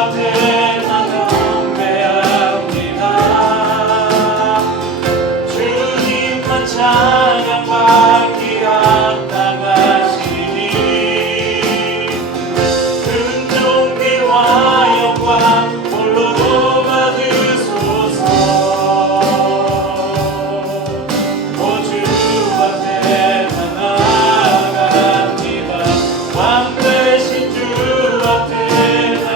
앞에 나 경배합니다. 주님만 찬양받기 합당하시니 존귀와 영광 홀로 받으소서. 오 주 앞에 나아갑니다. 왕 되신 주 앞에 나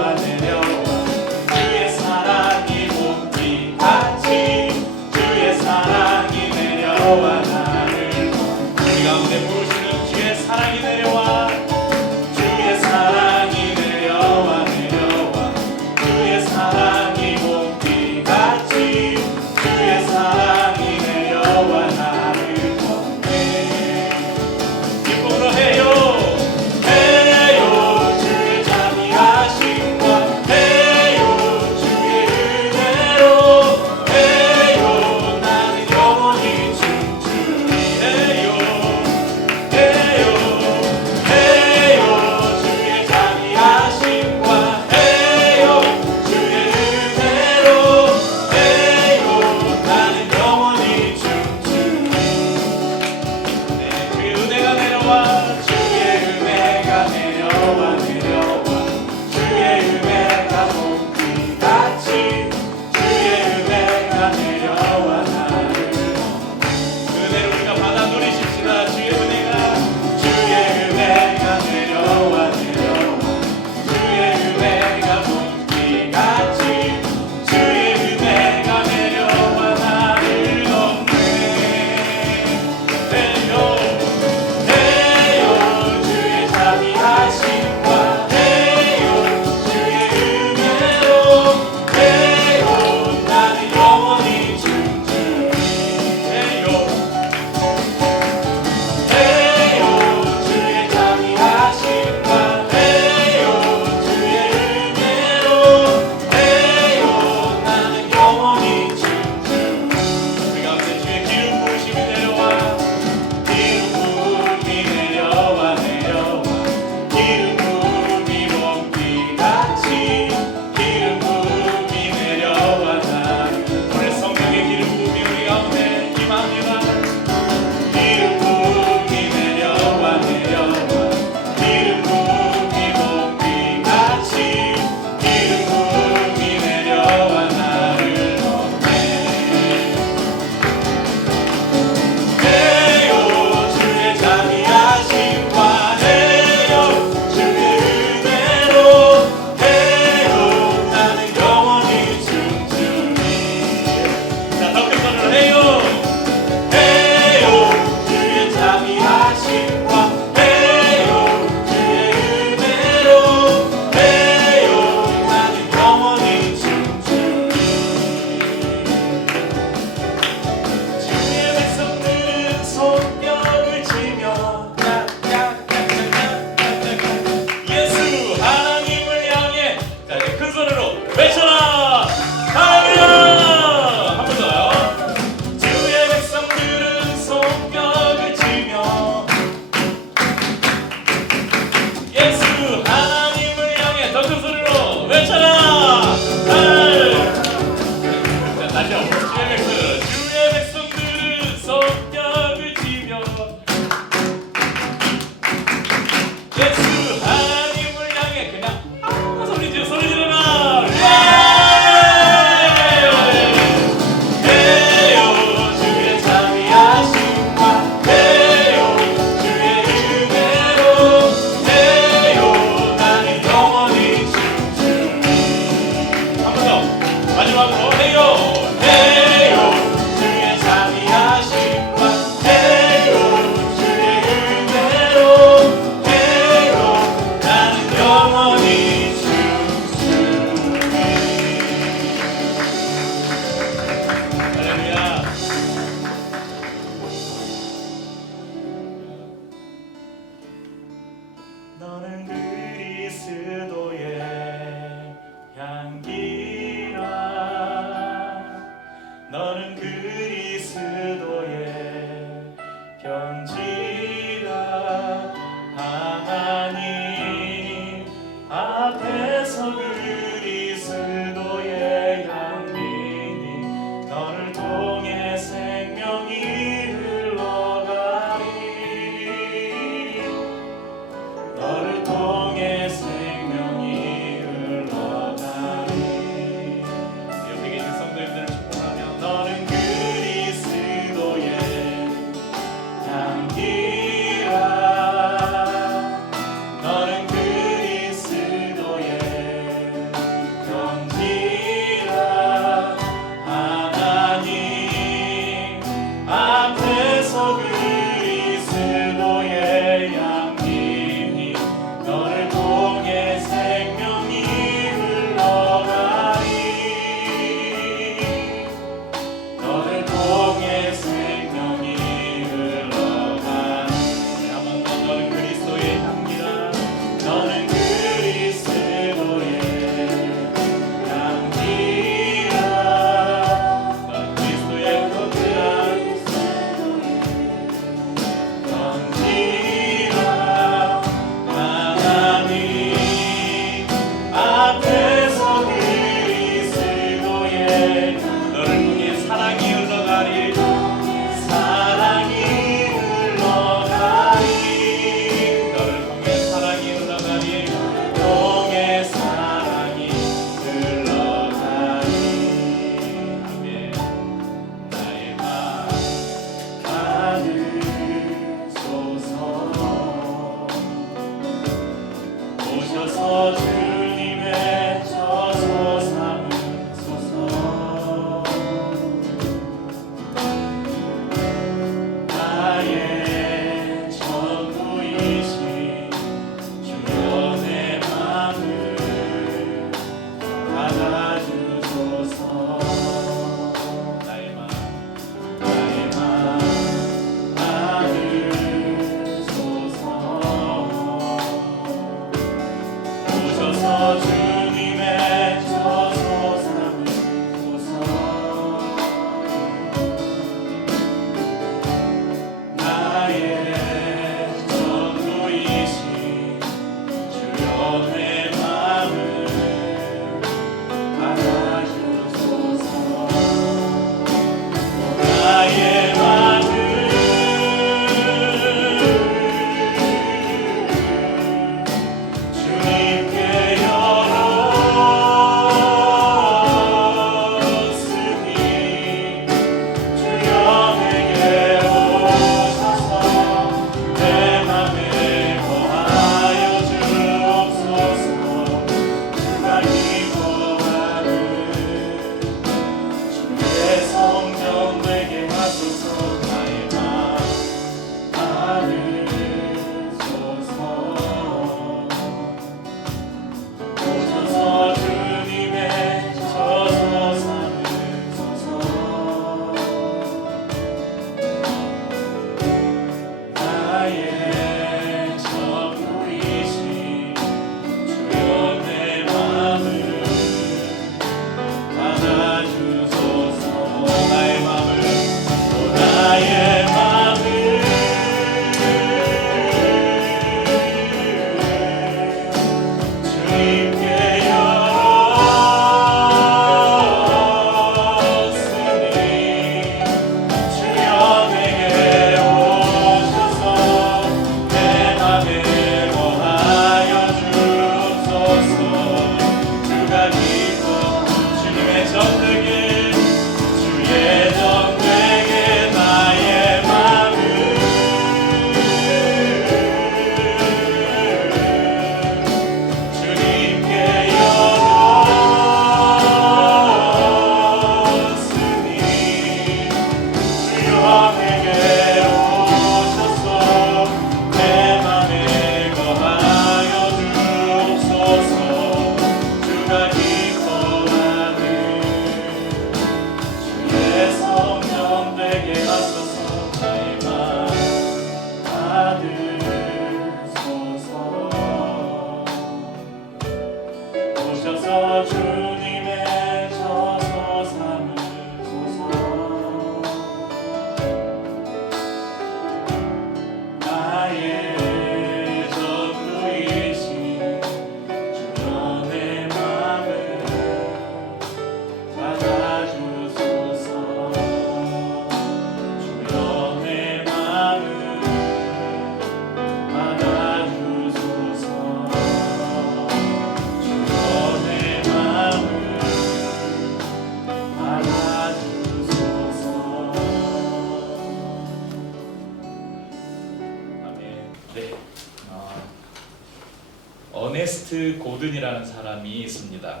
어네스트 고든이라는 사람이 있습니다.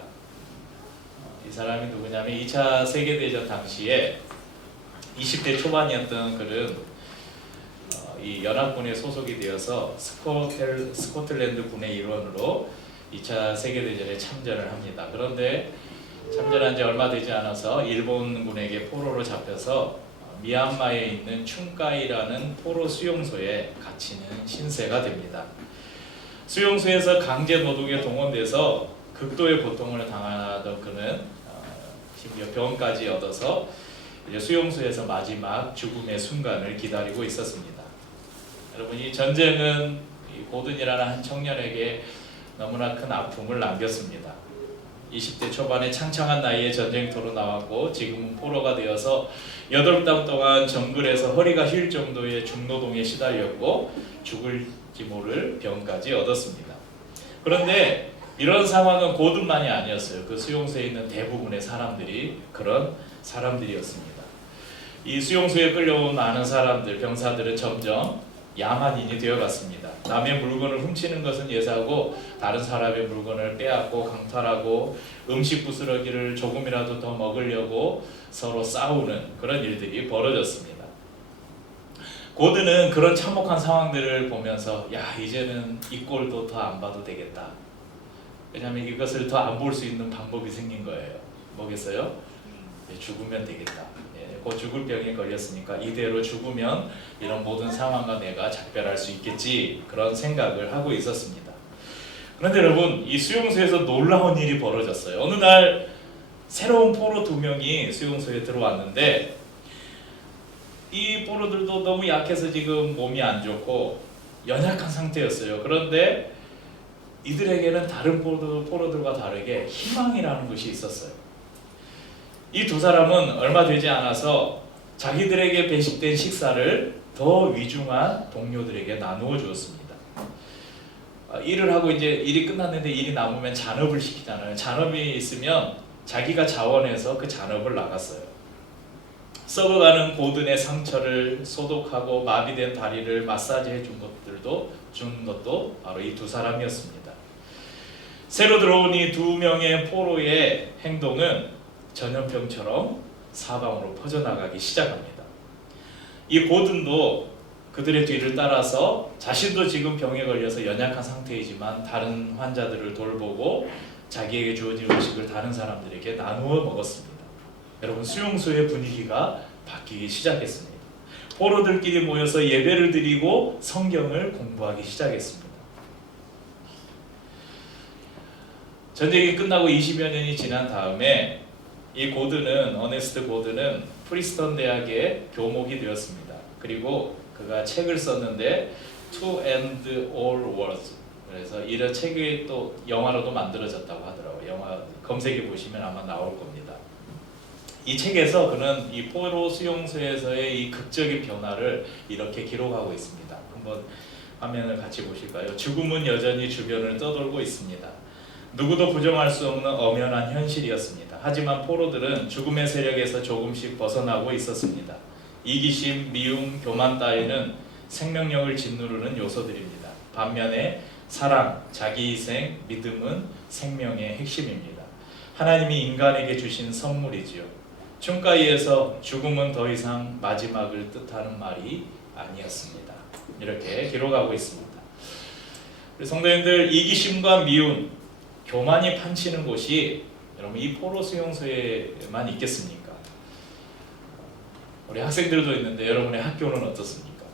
이 사람이 누구냐면 2차 세계대전 당시에 20대 초반이었던 그는 이 연합군에 소속이 되어서 스코틀랜드 군의 일원으로 2차 세계대전에 참전을 합니다. 그런데 참전한 지 얼마 되지 않아서 일본군에게 포로로 잡혀서 미얀마에 있는 춘가이라는 포로 수용소에 갇히는 신세가 됩니다. 수용소에서 강제 노동에 동원돼서 극도의 고통을 당하던 그는 심지어 병까지 얻어서 이제 수용소에서 마지막 죽음의 순간을 기다리고 있었습니다. 여러분, 이 전쟁은 이 고든이라는 한 청년에게 너무나 큰 아픔을 남겼습니다. 20대 초반에 창창한 나이에 전쟁터로 나왔고 지금은 포로가 되어서 8달 동안 정글에서 허리가 휘을 정도의 중노동에 시달렸고 죽을지 모를 병까지 얻었습니다. 그런데 이런 상황은 고든만이 아니었어요. 그 수용소에 있는 대부분의 사람들이 그런 사람들이었습니다. 이 수용소에 끌려온 많은 사람들, 병사들은 점점 야만인이 되어갔습니다. 남의 물건을 훔치는 것은 예사고 다른 사람의 물건을 빼앗고 강탈하고 음식 부스러기를 조금이라도 더 먹으려고 서로 싸우는 그런 일들이 벌어졌습니다. 고든은 그런 참혹한 상황들을 보면서 야, 이제는 이 꼴도 더 안 봐도 되겠다. 왜냐하면 이것을 더 안 볼 수 있는 방법이 생긴 거예요. 뭐겠어요? 죽으면 되겠다. 곧 죽을 병에 걸렸으니까 이대로 죽으면 이런 모든 상황과 내가 작별할 수 있겠지, 그런 생각을 하고 있었습니다. 그런데 여러분, 이 수용소에서 놀라운 일이 벌어졌어요. 어느 날 새로운 포로 2명이 수용소에 들어왔는데 이 포로들도 너무 약해서 지금 몸이 안 좋고 연약한 상태였어요. 그런데 이들에게는 다른 포로들과 다르게 희망이라는 것이 있었어요. 이 2사람은 얼마 되지 않아서 자기들에게 배식된 식사를 더 위중한 동료들에게 나누어 주었습니다. 일을 하고 이제 일이 끝났는데 일이 남으면 잔업을 시키잖아요. 잔업이 있으면 자기가 자원해서 그 잔업을 나갔어요. 썩어가는 고든의 상처를 소독하고 마비된 다리를 마사지해 준 것도 바로 이 2사람이었습니다. 새로 들어온 이 2명의 포로의 행동은 전염병처럼 사방으로 퍼져나가기 시작합니다. 이 고든도 그들의 뒤를 따라서 자신도 지금 병에 걸려서 연약한 상태이지만 다른 환자들을 돌보고 자기에게 주어진 음식을 다른 사람들에게 나누어 먹었습니다. 여러분, 수용소의 분위기가 바뀌기 시작했습니다. 포로들끼리 모여서 예배를 드리고 성경을 공부하기 시작했습니다. 전쟁이 끝나고 20여 년이 지난 다음에 이 어네스트 고든은 프리스턴 대학의 교목이 되었습니다. 그리고 그가 책을 썼는데 To End All Wars, 그래서 이런 책이 또 영화로도 만들어졌다고 하더라고요. 영화 검색해 보시면 아마 나올 겁니다. 이 책에서 그는 이 포로 수용소에서의 이 극적인 변화를 이렇게 기록하고 있습니다. 한번 화면을 같이 보실까요? 죽음은 여전히 주변을 떠돌고 있습니다. 누구도 부정할 수 없는 엄연한 현실이었습니다. 하지만 포로들은 죽음의 세력에서 조금씩 벗어나고 있었습니다. 이기심, 미움, 교만 따위는 생명력을 짓누르는 요소들입니다. 반면에 사랑, 자기희생, 믿음은 생명의 핵심입니다. 하나님이 인간에게 주신 선물이지요. 춘가이에서 죽음은 더 이상 마지막을 뜻하는 말이 아니었습니다. 이렇게 기록하고 있습니다. 성도님들, 이기심과 미움, 교만이 판치는 곳이 여러분 이 포로 수용소에만 있겠습니까? 우리 학생들도 있는데 여러분의 학교는 어떻습니까?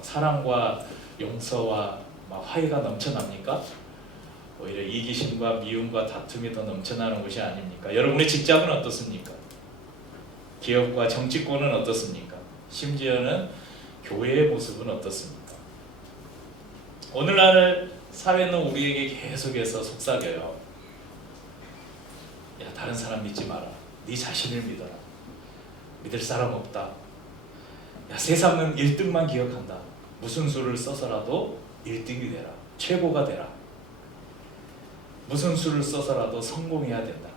사랑과 용서와 화해가 넘쳐납니까? 오히려 이기심과 미움과 다툼이 더 넘쳐나는 곳이 아닙니까? 여러분의 직장은 어떻습니까? 기업과 정치권은 어떻습니까? 심지어는 교회의 모습은 어떻습니까? 오늘날 사회는 우리에게 계속해서 속삭여요. 야, 다른 사람 믿지 마라. 네 자신을 믿어라. 믿을 사람 없다. 야, 세상은 1등만 기억한다. 무슨 수를 써서라도 1등이 되라. 최고가 되라. 무슨 수를 써서라도 성공해야 된다.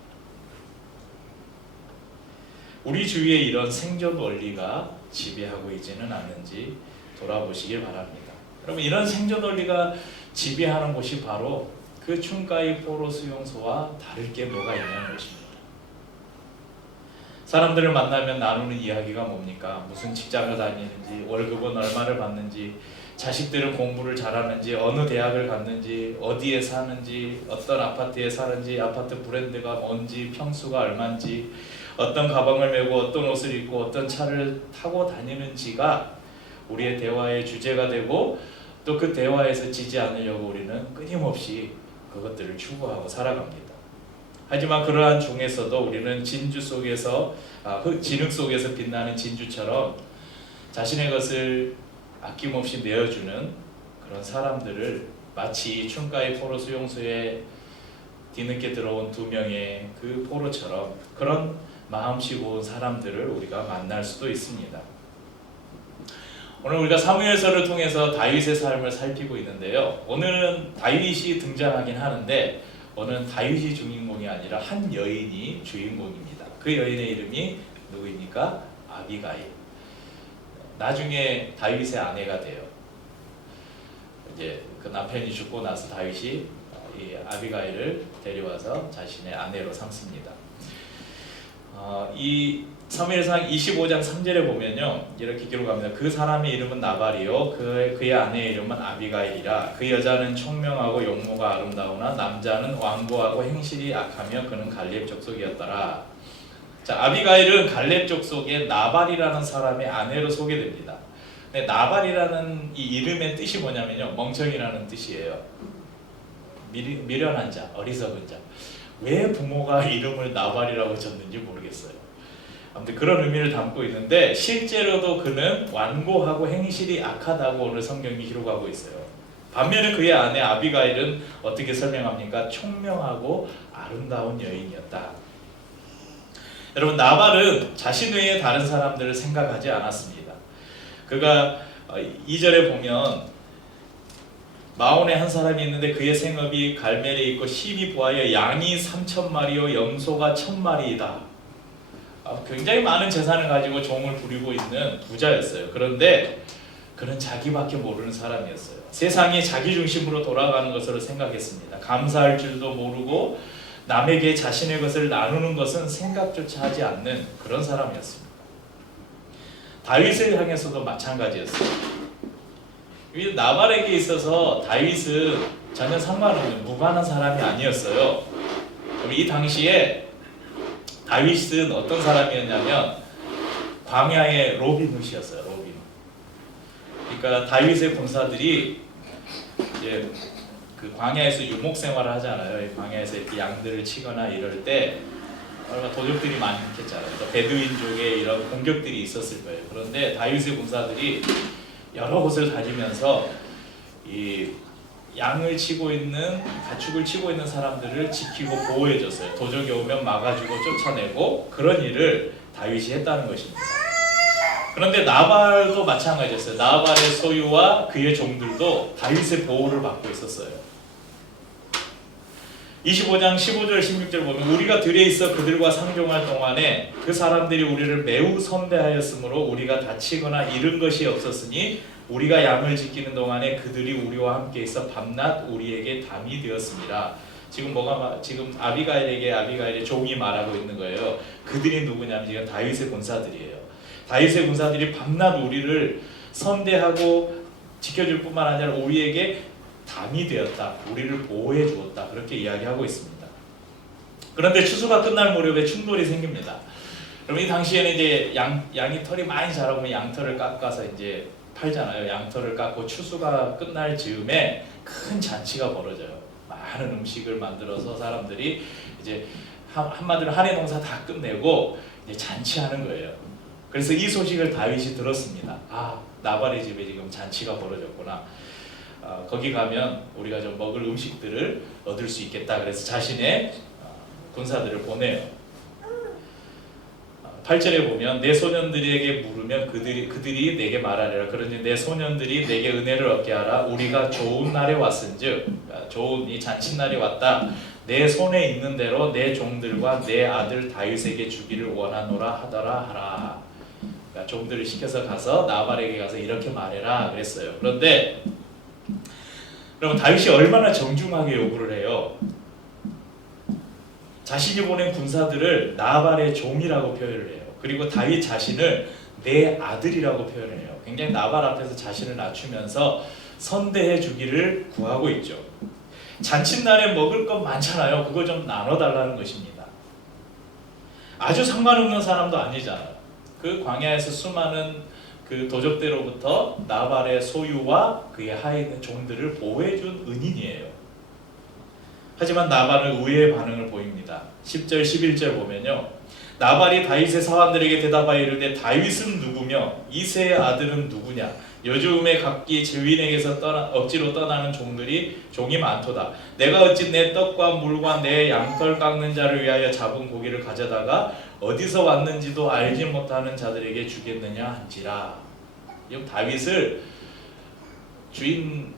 우리 주위에 이런 생존 원리가 지배하고 있지는 않는지 돌아보시길 바랍니다. 여러분, 이런 생존 원리가 지배하는 곳이 바로 그 그 충가의 포로 수용소와 다를 게 뭐가 있냐는 것입니다. 사람들을 만나면 나누는 이야기가 뭡니까? 무슨 직장을 다니는지, 월급은 얼마를 받는지, 자식들은 공부를 잘하는지, 어느 대학을 갔는지, 어디에 사는지, 어떤 아파트에 사는지, 아파트 브랜드가 뭔지, 평수가 얼마인지, 어떤 가방을 메고 어떤 옷을 입고 어떤 차를 타고 다니는지가 우리의 대화의 주제가 되고, 또 그 대화에서 지지 않으려고 우리는 끊임없이 그것들을 추구하고 살아갑니다. 하지만 그러한 중에서도 우리는 진주 속에서 진흙 속에서 빛나는 진주처럼 자신의 것을 아낌없이 내어주는 그런 사람들을 마치 충가의 포로 수용소에 뒤늦게 들어온 2명의 그 포로처럼 그런 마음씨 고운 사람들을 우리가 만날 수도 있습니다. 오늘 우리가 사무엘서를 통해서 다윗의 삶을 살피고 있는데요. 오늘은 다윗이 등장하긴 하는데 오늘은 다윗이 주인공이 아니라 한 여인이 주인공입니다. 그 여인의 이름이 누구입니까? 아비가일. 나중에 다윗의 아내가 돼요. 이제 그 남편이 죽고 나서 다윗이 이 아비가일을 데려와서 자신의 아내로 삼습니다. 이 사무엘상 25장 3절에 보면요 이렇게 기록합니다. 그 사람의 이름은 나발이요 그의 아내의 이름은 아비가일이라. 그 여자는 총명하고 용모가 아름다우나 남자는 완고하고 행실이 악하며 그는 갈렙 족속이었더라. 자, 아비가일은 갈렙 족속의 나발이라는 사람의 아내로 소개됩니다. 근데 나발이라는 이 이름의 뜻이 뭐냐면요 멍청이라는 뜻이에요. 미련한 자, 어리석은 자. 왜 부모가 이름을 나발이라고 졌는지 모르겠어요. 아무튼 그런 의미를 담고 있는데 실제로도 그는 완고하고 행실이 악하다고 오늘 성경이 기록하고 있어요. 반면에 그의 아내 아비가일은 어떻게 설명합니까? 총명하고 아름다운 여인이었다. 여러분 나발은 자신 외에 다른 사람들을 생각하지 않았습니다. 그가 2절에 보면 마온에 한 사람이 있는데 그의 생업이 갈멜에 있고 심히 보하여 양이 3,000마리요 염소가 1,000마리이다. 굉장히 많은 재산을 가지고 종을 부리고 있는 부자였어요. 그런데 그는 자기밖에 모르는 사람이었어요. 세상이 자기 중심으로 돌아가는 것으로 생각했습니다. 감사할 줄도 모르고 남에게 자신의 것을 나누는 것은 생각조차 하지 않는 그런 사람이었습니다. 다윗을 향해서도 마찬가지였어요. 나발에게 있어서 다윗은 전혀 상관없는 무관한 사람이 아니었어요. 이 당시에 다윗은 어떤 사람이었냐면 광야의 로빈훗이었어요. 로빈. 그러니까 다윗의 군사들이 이제 그 광야에서 유목 생활을 하잖아요. 광야에서 이렇게 양들을 치거나 이럴 때 도적들이 많겠잖아요. 베두인족의 이런 공격들이 있었을 거예요. 그런데 다윗의 군사들이 여러 곳을 다니면서 이 양을 치고 있는 가축을 치고 있는 사람들을 지키고 보호해줬어요. 도적이 오면 막아주고 쫓아내고 그런 일을 다윗이 했다는 것입니다. 그런데 나발도 마찬가지였어요. 나발의 소유와 그의 종들도 다윗의 보호를 받고 있었어요. 25장 15절 16절 보면 우리가 들에 있어 그들과 상종할 동안에 그 사람들이 우리를 매우 선대하였으므로 우리가 다치거나 잃은 것이 없었으니 우리가 양을 지키는 동안에 그들이 우리와 함께 있어 밤낮 우리에게 담이 되었습니다. 지금 아비가일의 종이 말하고 있는 거예요. 그들이 누구냐면 지금 다윗의 군사들이에요. 다윗의 군사들이 밤낮 우리를 선대하고 지켜줄 뿐만 아니라 우리에게 담이 되었다. 우리를 보호해 주었다. 그렇게 이야기하고 있습니다. 그런데 추수가 끝날 무렵에 충돌이 생깁니다. 그럼 이 당시에는 이제 양이 털이 많이 자라면 양털을 깎아서 이제 팔잖아요. 양털을 깎고 추수가 끝날 즈음에 큰 잔치가 벌어져요. 많은 음식을 만들어서 사람들이 이제 한마디로 한해 농사 다 끝내고 이제 잔치하는 거예요. 그래서 이 소식을 다윗이 들었습니다. 나발의 집에 지금 잔치가 벌어졌구나. 거기 가면 우리가 좀 먹을 음식들을 얻을 수 있겠다. 그래서 자신의 군사들을 보내요. 8절에 보면 내 소년들에게 물으면 그들이 내게 말하리라. 그러니 내 소년들이 내게 은혜를 얻게 하라. 우리가 좋은 날에 왔은즉 좋은 이 잔칫날이 왔다. 내 손에 있는 대로 내 종들과 내 아들 다윗에게 주기를 원하노라 하더라 하라. 그러니까 종들을 시켜서 가서 나발에게 가서 이렇게 말해라 그랬어요. 그런데 그럼 다윗이 얼마나 정중하게 요구를 해요. 자신이 보낸 군사들을 나발의 종이라고 표현을 해요. 그리고 다윗 자신을 내 아들이라고 표현을 해요. 굉장히 나발 앞에서 자신을 낮추면서 선대해 주기를 구하고 있죠. 잔칫날에 먹을 것 많잖아요. 그거 좀 나눠달라는 것입니다. 아주 상관없는 사람도 아니잖아요. 그 광야에서 수많은 그 도적대로부터 나발의 소유와 그의 하에 있는 종들을 보호해준 은인이에요. 하지만 나발은 의외의 반응을 보입니다. 10절 11절 보면요, 나발이 다윗의 사환들에게 대답하여 이르되 다윗은 누구며 이새의 아들은 누구냐? 요즘에 각기 주인에게서 억지로 떠나는 종이 많도다. 내가 어찌 내 떡과 물과 내 양털 깎는 자를 위하여 잡은 고기를 가져다가 어디서 왔는지도 알지 못하는 자들에게 주겠느냐 한지라. 이 다윗을 주인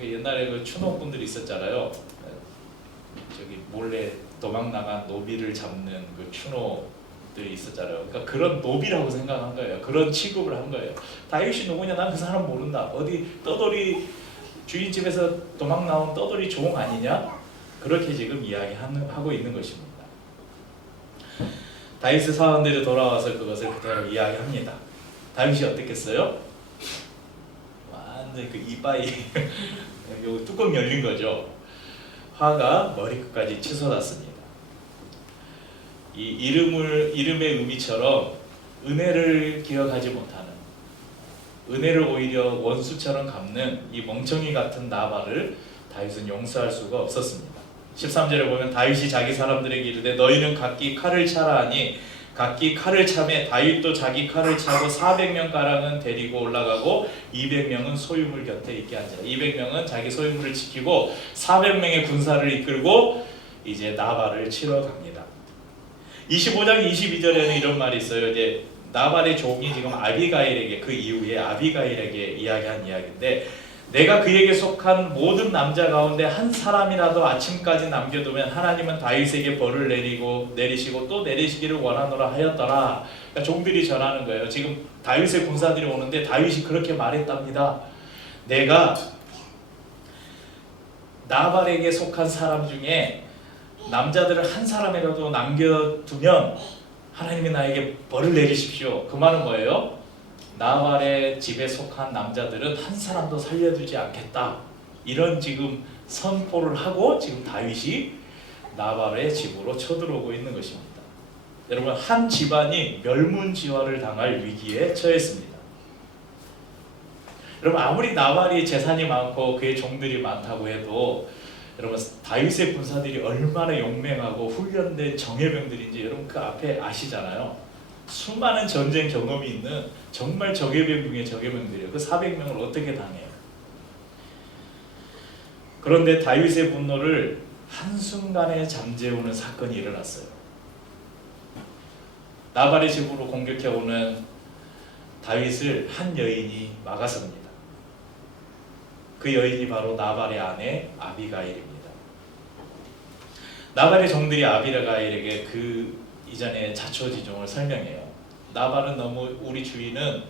옛날에 그 추노꾼들이 있었잖아요. 저기 몰래 도망 나간 노비를 잡는 그 추노들이 있었잖아요. 그러니까 그런 노비라고 생각한 거예요. 그런 취급을 한 거예요. 다윗이 누구냐? 난 그 사람 모른다. 어디 떠돌이 주인 집에서 도망 나온 떠돌이 종 아니냐? 그렇게 지금 이야기하고 있는 것입니다. 다윗의 사원들이 돌아와서 그것을 그대로 이야기합니다. 다윗이 어떻겠어요? 완전 그 이빨이 요 뚜껑 열린 거죠. 화가 머리끝까지 치솟았습니다. 이 이름의 의미처럼 은혜를 기억하지 못하는, 은혜를 오히려 원수처럼 갚는 이 멍청이 같은 나발을 다윗은 용서할 수가 없었습니다. 13절에 보면 다윗이 자기 사람들에게 이르되 너희는 각기 칼을 차라 하니 각기 칼을 차매 다윗도 자기 칼을 차고 400명 가량은 데리고 올라가고 200명은 소유물 곁에 있게 하니라. 200명은 자기 소유물을 지키고 400명의 군사를 이끌고 이제 나발을 치러 갑니다. 25장 22절에는 이런 말이 있어요. 이제 나발의 종이 지금 아비가일에게, 그 이후에 아비가일에게 이야기한 이야기인데, 내가 그에게 속한 모든 남자 가운데 한 사람이라도 아침까지 남겨두면 하나님은 다윗에게 벌을 내리시고 또 내리시기를 원하노라 하였더라. 그러니까 종들이 전하는 거예요. 지금 다윗의 군사들이 오는데 다윗이 그렇게 말했답니다. 내가 나발에게 속한 사람 중에 남자들을 한 사람이라도 남겨두면 하나님이 나에게 벌을 내리십시오. 그 말은 뭐예요? 나발의 집에 속한 남자들은 한 사람도 살려두지 않겠다. 이런 지금 선포를 하고 지금 다윗이 나발의 집으로 쳐들어오고 있는 것입니다. 여러분, 한 집안이 멸문지화를 당할 위기에 처했습니다. 여러분, 아무리 나발이 재산이 많고 그의 종들이 많다고 해도 여러분, 다윗의 군사들이 얼마나 용맹하고 훈련된 정예병들인지 여러분 그 앞에 아시잖아요. 수많은 전쟁 경험이 있는 정말 정예병 중에 정예병들이에요. 그 400명을 어떻게 당해요? 그런데 다윗의 분노를 한순간에 잠재우는 사건이 일어났어요. 나발의 집으로 공격해오는 다윗을 한 여인이 막아섭니다. 그 여인이 바로 나발의 아내 아비가일입니다. 나발의 종들이 아비가일에게 그 이전에 자초지종을 설명해요. 나발은 우리 주인은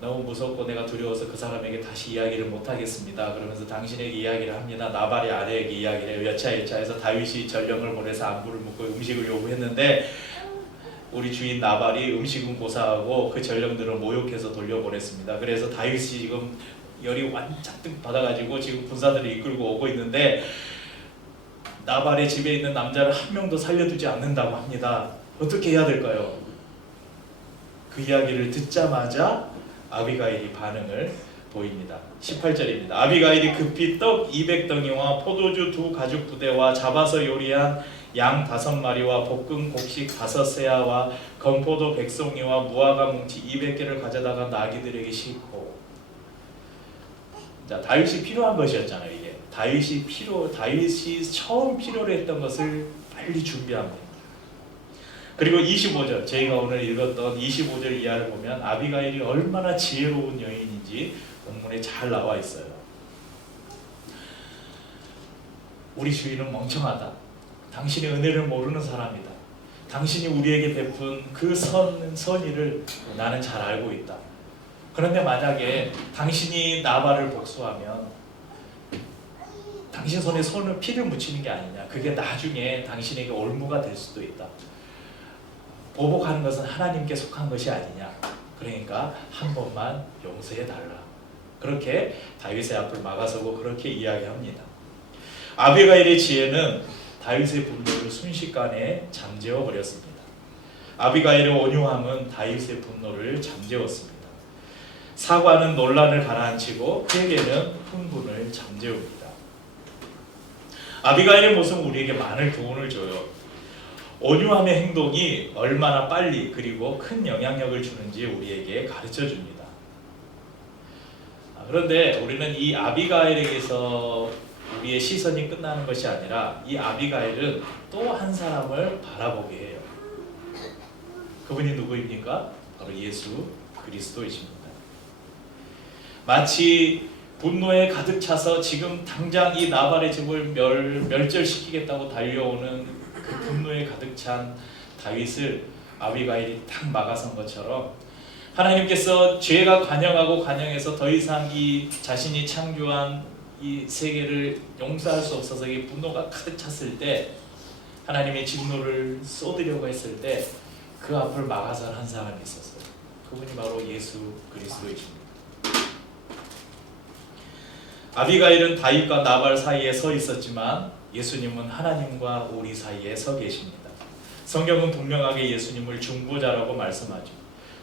너무 무섭고 내가 두려워서 그 사람에게 다시 이야기를 못하겠습니다. 그러면서 당신에게 이야기를 합니다. 나발의 아내에게 이야기를 해요. 여차여차해서 다윗이 전령을 보내서 안부를 묻고 음식을 요구했는데 우리 주인 나발이 음식은 고사하고 그 전령들을 모욕해서 돌려보냈습니다. 그래서 다윗이 지금 열이 완짝뜩 받아가지고 지금 군사들을 이끌고 오고 있는데 나발의 집에 있는 남자를 한 명도 살려두지 않는다고 합니다. 어떻게 해야 될까요? 그 이야기를 듣자마자 아비가일이 반응을 보입니다. 18절입니다. 아비가일이 급히 떡 200덩이와 포도주 2 가죽 부대와 잡아서 요리한 양 5마리와 볶은 곡식 5세아와 건포도 100송이와 무화과 뭉치 200개를 가져다가 나귀들에게 싣고. 자, 다윗이 필요한 것이었잖아요. 이게 다윗이 처음 필요로 했던 것을 빨리 준비합니다. 그리고 25절, 저희가 오늘 읽었던 25절 이하를 보면 아비가일이 얼마나 지혜로운 여인인지 본문에 잘 나와 있어요. 우리 주인은 멍청하다. 당신의 은혜를 모르는 사람이다. 당신이 우리에게 베푼 그 선의를 나는 잘 알고 있다. 그런데 만약에 당신이 나발을 복수하면 당신 손에 피를 묻히는 게 아니냐. 그게 나중에 당신에게 올무가 될 수도 있다. 보복하는 것은 하나님께 속한 것이 아니냐. 그러니까 한 번만 용서해 달라. 그렇게 다윗의 앞을 막아서고 그렇게 이야기합니다. 아비가일의 지혜는 다윗의 분노를 순식간에 잠재워 버렸습니다. 아비가일의 온유함은 다윗의 분노를 잠재웠습니다. 사과는 논란을 가라앉히고 회개는 흥분을 잠재웁니다. 아비가일의 모습은 우리에게 많은 교훈을 줘요. 온유함의 행동이 얼마나 빨리 그리고 큰 영향력을 주는지 우리에게 가르쳐 줍니다. 그런데 우리는 이 아비가일에게서 우리의 시선이 끝나는 것이 아니라 이 아비가일은 또 한 사람을 바라보게 해요. 그분이 누구입니까? 바로 예수 그리스도이십니다. 마치 분노에 가득 차서 지금 당장 이 나발의 집을 멸절시키겠다고 달려오는 그 분노에 가득 찬 다윗을 아비가일이 딱 막아선 것처럼 하나님께서 죄가 관영해서 더 이상 이 자신이 창조한 이 세계를 용서할 수 없어서 이 분노가 가득 찼을 때, 하나님의 진노를 쏟으려고 했을 때 그 앞을 막아선 한 사람이 있었어요. 그분이 바로 예수 그리스도이십니다. 아비가일은 다윗과 나발 사이에 서 있었지만 예수님은 하나님과 우리 사이에 서 계십니다. 성경은 분명하게 예수님을 중보자라고 말씀하죠.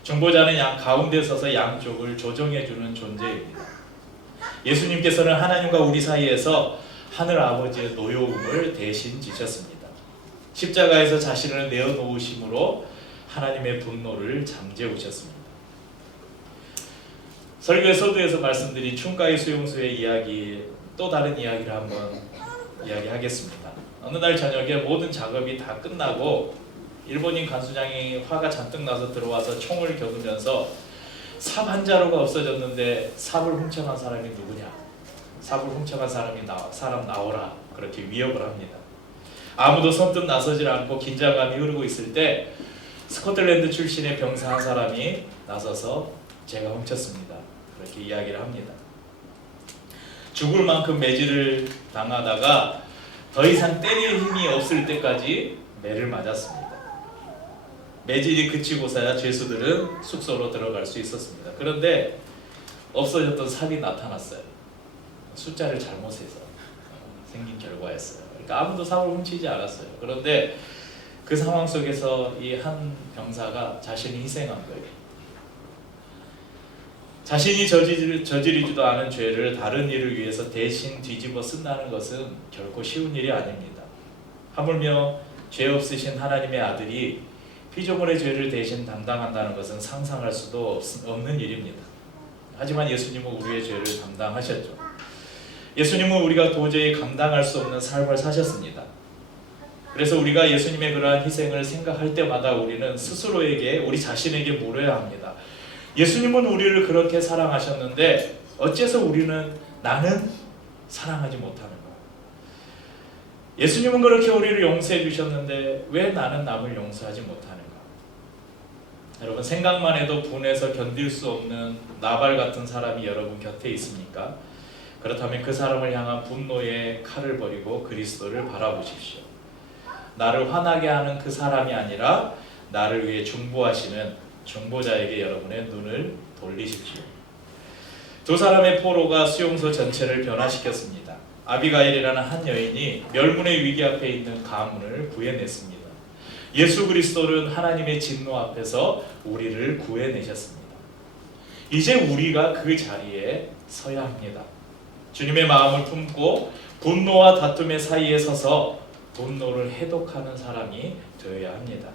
중보자는 양 가운데 서서 양쪽을 조정해주는 존재입니다. 예수님께서는 하나님과 우리 사이에서 하늘 아버지의 노여움을 대신 지셨습니다. 십자가에서 자신을 내어놓으심으로 하나님의 분노를 잠재우셨습니다. 설교의 서두에서 말씀드린 충가의 수용소의 이야기, 또 다른 이야기를 한번 이야기하겠습니다. 어느 날 저녁에 모든 작업이 다 끝나고 일본인 간수장이 화가 잔뜩 나서 들어와서 총을 겨누면서 삽 한 자루가 없어졌는데 삽을 훔쳐간 사람이 누구냐? 삽을 훔쳐간 사람 나오라. 그렇게 위협을 합니다. 아무도 선뜻 나서질 않고 긴장감이 흐르고 있을 때 스코틀랜드 출신의 병사 한 사람이 나서서 제가 훔쳤습니다. 그렇게 이야기를 합니다. 죽을 만큼 매질을 당하다가 더 이상 때릴 힘이 없을 때까지 매를 맞았습니다. 매질이 그치고서야 죄수들은 숙소로 들어갈 수 있었습니다. 그런데 없어졌던 삽이 나타났어요. 숫자를 잘못해서 생긴 결과였어요. 그러니까 아무도 삽을 훔치지 않았어요. 그런데 그 상황 속에서 이 한 병사가 자신이 희생한 거예요. 자신이 저지르지도 않은 죄를 다른 이를 위해서 대신 뒤집어 쓴다는 것은 결코 쉬운 일이 아닙니다. 하물며 죄 없으신 하나님의 아들이 피조물의 죄를 대신 담당한다는 것은 상상할 수도 없는 일입니다. 하지만 예수님은 우리의 죄를 담당하셨죠. 예수님은 우리가 도저히 감당할 수 없는 삶을 사셨습니다. 그래서 우리가 예수님의 그러한 희생을 생각할 때마다 우리는 스스로에게, 우리 자신에게 물어야 합니다. 예수님은 우리를 그렇게 사랑하셨는데 어째서 나는 사랑하지 못하는가? 예수님은 그렇게 우리를 용서해 주셨는데 왜 나는 남을 용서하지 못하는가? 여러분, 생각만 해도 분해서 견딜 수 없는 나발 같은 사람이 여러분 곁에 있습니까? 그렇다면 그 사람을 향한 분노의 칼을 버리고 그리스도를 바라보십시오. 나를 화나게 하는 그 사람이 아니라 나를 위해 중보하시는 중보자에게 여러분의 눈을 돌리십시오. 두 사람의 포로가 수용소 전체를 변화시켰습니다. 아비가일이라는 한 여인이 멸문의 위기 앞에 있는 가문을 구해냈습니다. 예수 그리스도는 하나님의 진노 앞에서 우리를 구해내셨습니다. 이제 우리가 그 자리에 서야 합니다. 주님의 마음을 품고 분노와 다툼의 사이에 서서 분노를 해독하는 사람이 되어야 합니다.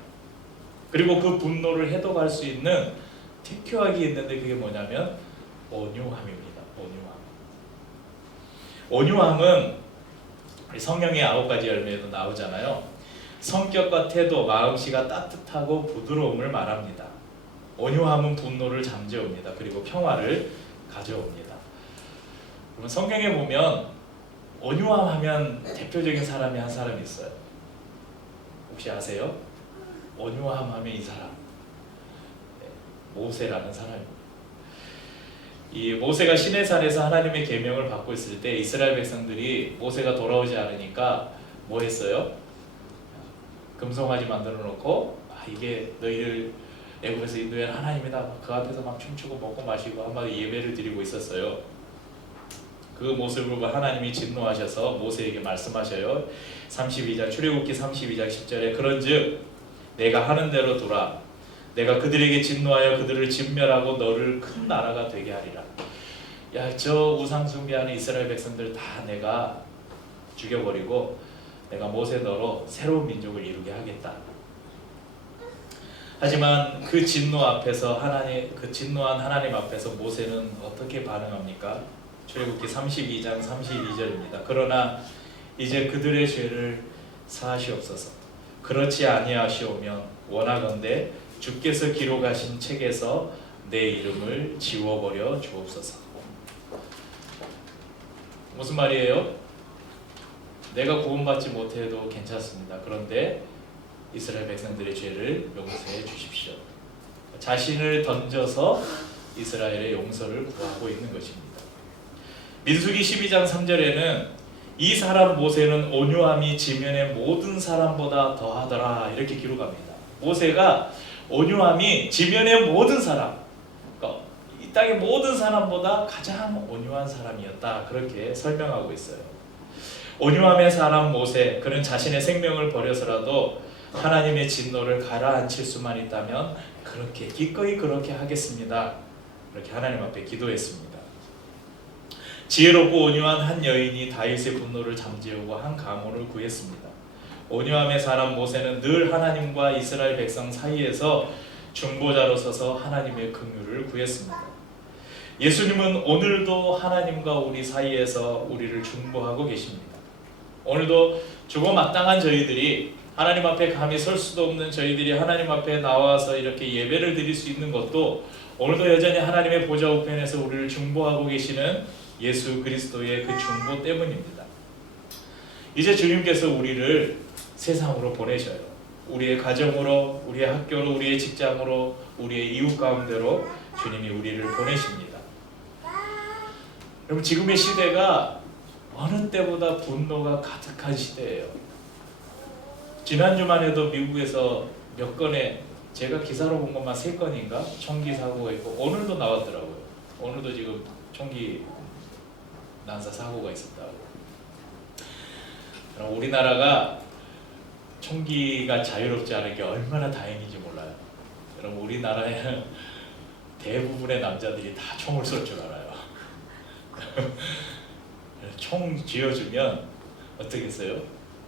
그리고 그 분노를 해독할 수 있는 특효약이 있는데 그게 뭐냐면 온유함입니다. 온유함은 성령의 9가지 열매에도 나오잖아요. 성격과 태도, 마음씨가 따뜻하고 부드러움을 말합니다. 온유함은 분노를 잠재웁니다. 그리고 평화를 가져옵니다. 그러면 성경에 보면 온유함 하면 대표적인 사람이 한 사람 있어요. 혹시 아세요? 온유함 하면 이 사람, 모세라는 사람입니다. 이 모세가 시내산에서 하나님의 계명을 받고 있을 때 이스라엘 백성들이 모세가 돌아오지 않으니까 뭐 했어요? 금송아지 만들어 놓고 이게 너희를 애굽에서 인도한 하나님이다. 그 앞에서 막 춤추고 먹고 마시고 한마디 예배를 드리고 있었어요. 그 모습을 보고 하나님이 진노하셔서 모세에게 말씀하셔요. 32장 출애굽기 32장 10절에 그런즉 내가 하는 대로 두라. 내가 그들에게 진노하여 그들을 진멸하고 너를 큰 나라가 되게 하리라. 야, 저 우상 숭배하는 이스라엘 백성들 다 내가 죽여버리고 내가 모세 너로 새로운 민족을 이루게 하겠다. 하지만 그 진노 앞에서 그 진노한 하나님 앞에서 모세는 어떻게 반응합니까? 출애굽기 32장 32절입니다. 그러나 이제 그들의 죄를 사하시옵소서. 그렇지 아니하시오면 원하건대 주께서 기록하신 책에서 내 이름을 지워버려 주옵소서. 무슨 말이에요? 내가 구원받지 못해도 괜찮습니다. 그런데 이스라엘 백성들의 죄를 용서해 주십시오. 자신을 던져서 이스라엘의 용서를 구하고 있는 것입니다. 민수기 12장 3절에는 이 사람 모세는 온유함이 지면의 모든 사람보다 더하더라 이렇게 기록합니다. 모세가 온유함이 지면의 모든 사람, 그러니까 이 땅의 모든 사람보다 가장 온유한 사람이었다 그렇게 설명하고 있어요. 온유함의 사람 모세, 그는 자신의 생명을 버려서라도 하나님의 진노를 가라앉힐 수만 있다면 그렇게 기꺼이 그렇게 하겠습니다. 그렇게 하나님 앞에 기도했습니다. 지혜롭고 온유한 한 여인이 다윗의 분노를 잠재우고 한 가문을 구했습니다. 온유함의 사람 모세는 늘 하나님과 이스라엘 백성 사이에서 중보자로 서서 하나님의 긍휼을 구했습니다. 예수님은 오늘도 하나님과 우리 사이에서 우리를 중보하고 계십니다. 오늘도 죽어 마땅한 저희들이 하나님 앞에 감히 설 수도 없는 저희들이 하나님 앞에 나와서 이렇게 예배를 드릴 수 있는 것도 오늘도 여전히 하나님의 보좌 우편에서 우리를 중보하고 계시는 예수 그리스도의 그 중보 때문입니다. 이제 주님께서 우리를 세상으로 보내셔요. 우리의 가정으로, 우리의 학교로, 우리의 직장으로, 우리의 이웃 가운데로 주님이 우리를 보내십니다. 여러분, 지금의 시대가 어느 때보다 분노가 가득한 시대예요. 지난주만 해도 미국에서 몇 건의, 제가 기사로 본 것만 3건인가 총기 사고가 있고 오늘도 나왔더라고요. 오늘도 지금 총기 난사 사고가 있었다고. 우리나라가 총기가 자유롭지 않은 게 얼마나 다행인지 몰라요. 여러분, 우리나라에는 대부분의 남자들이 다 총을 쏠 줄 알아요. 총 쥐어주면 어떻게 했어요?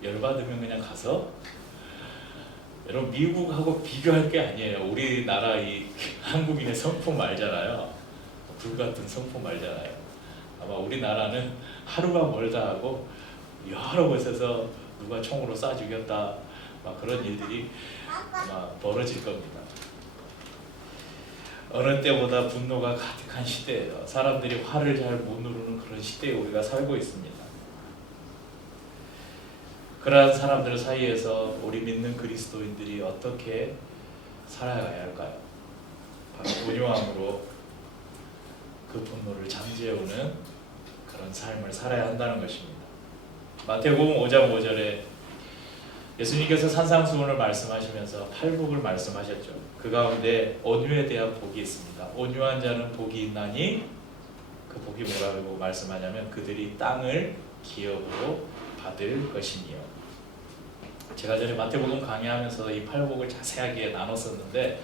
열받으면 그냥 가서, 여러분 미국하고 비교할 게 아니에요. 우리나라 이 한국인의 성품 알잖아요. 불같은 성품 알잖아요. 아마 우리나라는 하루가 멀다 하고 여러 곳에서 누가 총으로 쏴 죽였다 막 그런 일들이 아마 벌어질 겁니다. 어느 때보다 분노가 가득한 시대예요. 사람들이 화를 잘 못 누르는 그런 시대에 우리가 살고 있습니다. 그러한 사람들 사이에서 우리 믿는 그리스도인들이 어떻게 살아가야 할까요? 바로 온유함으로 그 분노를 잠재우는 그런 삶을 살아야 한다는 것입니다. 마태복음 5장 5절에 예수님께서 산상수훈을 말씀하시면서 팔복을 말씀하셨죠. 그 가운데 온유에 대한 복이 있습니다. 온유한 자는 복이 있나니, 그 복이 뭐라고 말씀하냐면 그들이 땅을 기업으로 받을 것이니요. 제가 전에 마태복음 강의하면서 이 팔복을 자세하게 나눴었는데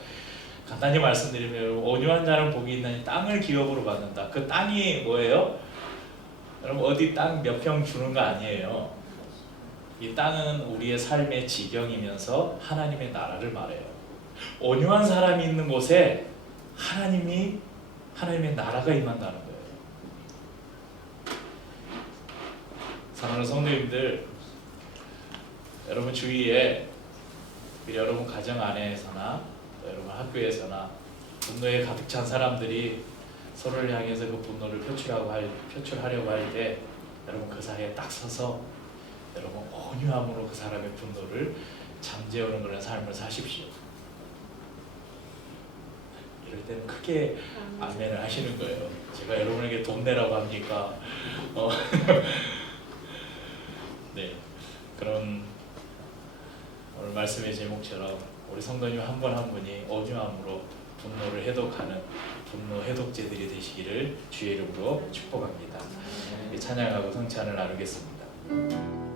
간단히 말씀드리면 온유한 자는 복이 있나니 땅을 기업으로 받는다. 그 땅이 뭐예요? 여러분, 어디 땅 몇 평 주는 거 아니에요. 이 땅은 우리의 삶의 지경이면서 하나님의 나라를 말해요. 온유한 사람이 있는 곳에 하나님의 나라가 임한다는 거예요. 사랑하는 성도님들, 여러분 주위에 여러분 가정 안에서나 여러분 학교에서나 분노에 가득 찬 사람들이 서로를 향해서 그 분노를 표출하려고 할 때 여러분 그 사이에 딱 서서 여러분 온유함으로 그 사람의 분노를 잠재우는 그런 삶을 사십시오. 이럴 때는 크게 아멘을 하시는 거예요. 제가 여러분에게 돈 내라고 합니까? 네, 그런 오늘 말씀의 제목처럼 우리 성도님 한 분 한 분이 오기마음으로 분노를 해독하는 분노 해독제들이 되시기를 주의 이름으로 축복합니다. 찬양하고 성찬을 나누겠습니다.